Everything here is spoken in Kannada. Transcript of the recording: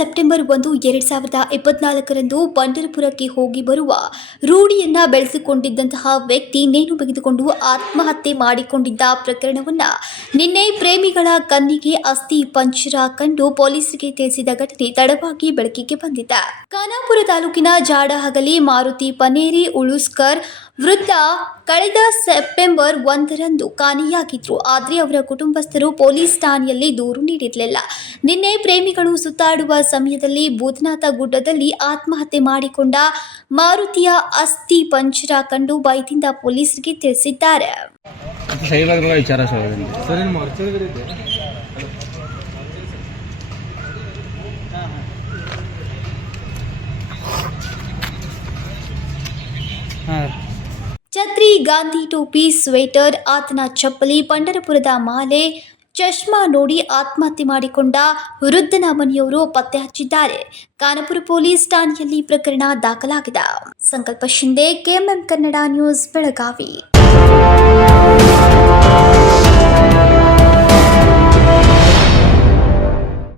ಸೆಪ್ಟೆಂಬರ್ ಒಂದು ಎರಡು ಸಾವಿರದ ಇಪ್ಪತ್ನಾಲ್ಕರಂದು ಪಂಡರಪುರಕ್ಕೆ ಹೋಗಿ ಬರುವ ರೂಢಿಯನ್ನ ಬೆಳೆಸಿಕೊಂಡಿದ್ದಂತಹ ವ್ಯಕ್ತಿ ನೇಣು ಬಿಗಿದುಕೊಂಡು ಆತ್ಮಹತ್ಯೆ ಮಾಡಿಕೊಂಡಿದ್ದ ಪ್ರಕರಣವನ್ನ ನಿನ್ನೆ ಪ್ರೇಮಿಗಳ ಕನ್ನಿಗೆ ಅಸ್ಥಿ ಪಂಚರ ಕಂಡು ಪೊಲೀಸರಿಗೆ ತಿಳಿಸಿದ ಘಟನೆ ತಡವಾಗಿ ಬೆಳಕಿಗೆ ಬಂದಿದ್ದ ಖಾನಾಪುರ ತಾಲೂಕಿನ ಜಾಡಹಗಲಿ, ಮಾರುತಿ ಪನೇರಿ, ಉಳುಸ್ಕರ್ ವೃದ್ಧ ಕಳೆದ ಸೆಪ್ಟೆಂಬರ್ ಒಂದರಂದು ಕಾಣೆಯಾಗಿದ್ರು. ಆದರೆ ಅವರ ಕುಟುಂಬಸ್ಥರು ಪೊಲೀಸ್ ಠಾಣೆಯಲ್ಲಿ ದೂರು ನೀಡಿರಲಿಲ್ಲ. ನಿನ್ನೆ ಪ್ರೇಮಿಗಳು ಸುತ್ತಾಡುವ ಸಮಯದಲ್ಲಿ ಭೂತನಾಥ ಗುಡ್ಡದಲ್ಲಿ ಆತ್ಮಹತ್ಯೆ ಮಾಡಿಕೊಂಡ ಮಾರುತಿಯ ಅಸ್ಥಿ ಪಂಚರ ಕಂಡು ಬೈದಿಂದ ಪೊಲೀಸರಿಗೆ ತಿಳಿಸಿದ್ದಾರೆ. ಛತ್ರಿ ಗಾಂಧಿ ಟೋಪಿ, ಸ್ವೆಟರ್, ಆತನ ಚಪ್ಪಲಿ, ಪಂಡರಪುರದ ಮಾಲೆ, ಚಶ್ಮಾ ನೋಡಿ ಆತ್ಮಹತ್ಯೆ ಮಾಡಿಕೊಂಡ ವೃದ್ಧನ ಮನೆಯವರು ಪತ್ತೆ ಹಚ್ಚಿದ್ದಾರೆ. ಕಾನಪುರ ಪೊಲೀಸ್ ಠಾಣೆಯಲ್ಲಿ ಪ್ರಕರಣ ದಾಖಲಾಗಿದೆ. Sankalpa Shinde KMM Kannada news, Belagavi.